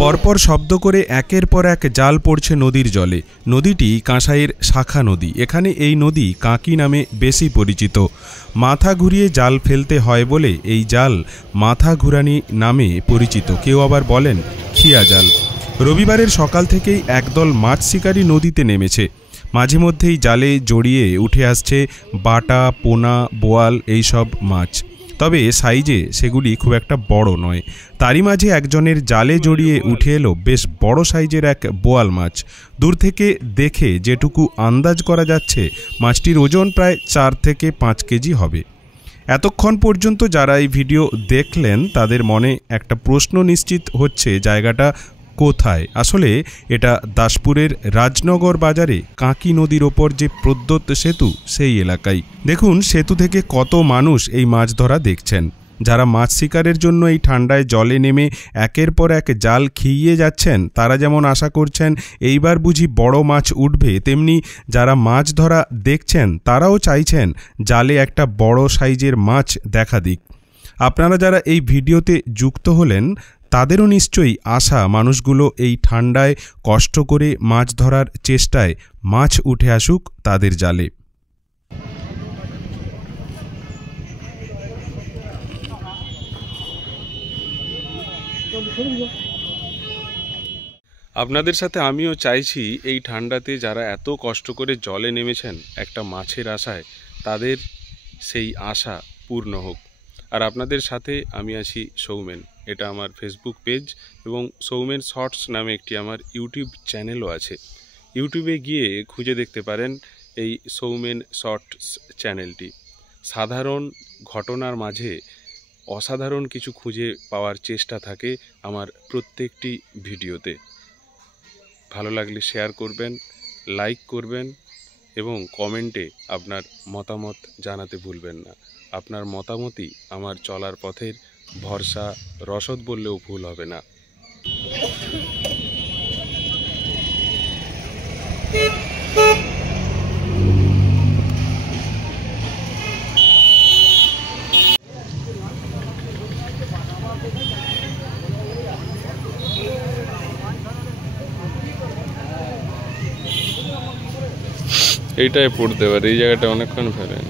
পরপর শব্দ করে একের পর এক জাল পড়ছে নদীর জলে। নদীটি কাঁসাইয়ের শাখা নদী। এখানে এই নদী কাঁকি নামে বেশি পরিচিত। মাথা ঘুরিয়ে জাল ফেলতে হয় বলে এই জাল মাথা ঘুরানি নামে পরিচিত। কেউ আবার বলেন খিয়া জাল। রবিবারের সকাল থেকেই একদল মাছ শিকারী নদীতে নেমেছে। মাঝে মধ্যেই জালে জড়িয়ে উঠে আসছে বাটা, পোনা, বোয়াল এইসব মাছ। তবে সাইজে সেগুলি খুব একটা বড় নয়। তারই মাঝে একজনের জালে জড়িয়ে উঠে এলো বেশ বড় সাইজের এক বোয়াল মাছ। দূর থেকে দেখে যেটুকু আন্দাজ করা যাচ্ছে মাছটির ওজন প্রায় 4 থেকে 5 কেজি হবে। এতক্ষণ পর্যন্ত যারা এই ভিডিও দেখলেন তাদের মনে একটা প্রশ্ন নিশ্চিত হচ্ছে, জায়গাটা কোথায়? আসলে এটা দাসপুরের রাজনগর বাজারে কাঁকি নদীর ওপর যে প্রদ্যোত সেতু, সেই এলাকায়। দেখুন সেতু থেকে কত মানুষ এই মাছ ধরা দেখছেন। যারা মাছ শিকারের জন্য এই ঠান্ডায় জলে নেমে একের পর এক জাল খিইয়ে যাচ্ছেন, তারা যেমন আশা করছেন এইবার বুঝি বড় মাছ উঠবে, তেমনি যারা মাছ ধরা দেখছেন তারাও চাইছেন জালে একটা বড় সাইজের মাছ দেখা দিক। আপনারা যারা এই ভিডিওতে যুক্ত হলেন তাদেরও নিশ্চয়ই আশা মানুষগুলো এই ঠান্ডায় কষ্ট করে মাছ ধরার চেষ্টায় মাছ উঠে আসুক তাদের জালে। আপনাদের সাথে আমিও চাইছি এই ঠান্ডাতে যারা এত কষ্ট করে জলে নেমেছেন একটা মাছের আশায়, তাদের সেই আশা পূর্ণ হোক। আর আপনাদের সাথে আমি আছি সৌমেন। এটা আমার ফেসবুক পেজ এবং সৌমেন শর্টস নামে একটি আমার ইউটিউব চ্যানেলও আছে। ইউটিউবে গিয়ে খুঁজে দেখতে পারেন এই সৌমেন শর্টস চ্যানেলটি। সাধারণ ঘটনার মাঝে অসাধারণ কিছু খুঁজে পাওয়ার চেষ্টা থাকে আমার প্রত্যেকটি ভিডিওতে। ভালো লাগলে শেয়ার করবেন, লাইক করবেন এবং কমেন্টে আপনার মতামত জানাতে ভুলবেন না। আপনার মতামতই আমার চলার পথের ভরসা, রসদ বললেও ভুল হবে না। এইটাই পড়তে পারে, এই জায়গাটা অনেকক্ষণ ফেলেন।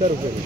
রাস্তার উপরে।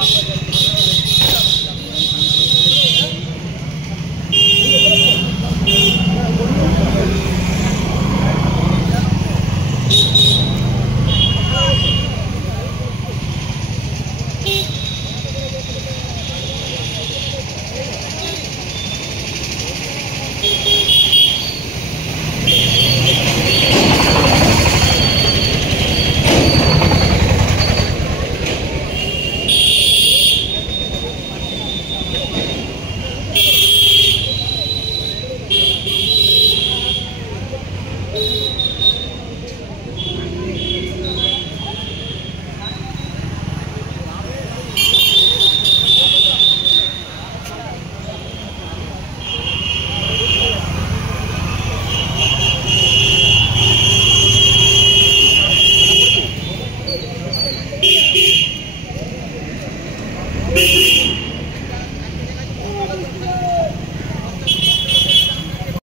Thank you.